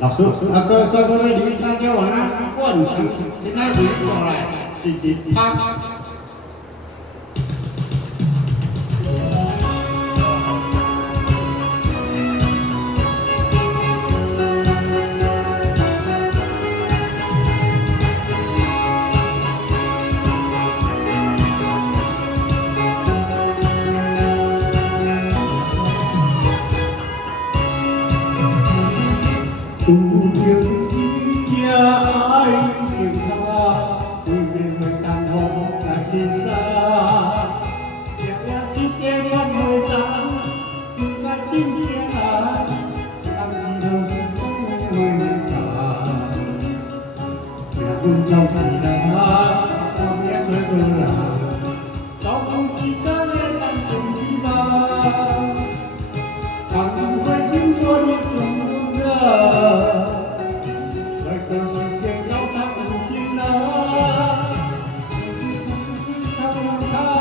老师，那个说过的你大家往那灌上，你那里过来，自己拍。不要听呀，爱听他，不会当红来天沙。夜夜是夜晚会长，不再停下来，当时都是风会大。不要着急啦，我也追不来，找不起的也难懂你吧。当不会心说你懂的。Hãy subscribe cho kênh Ghiền Mì Gõ để không bỏ lỡ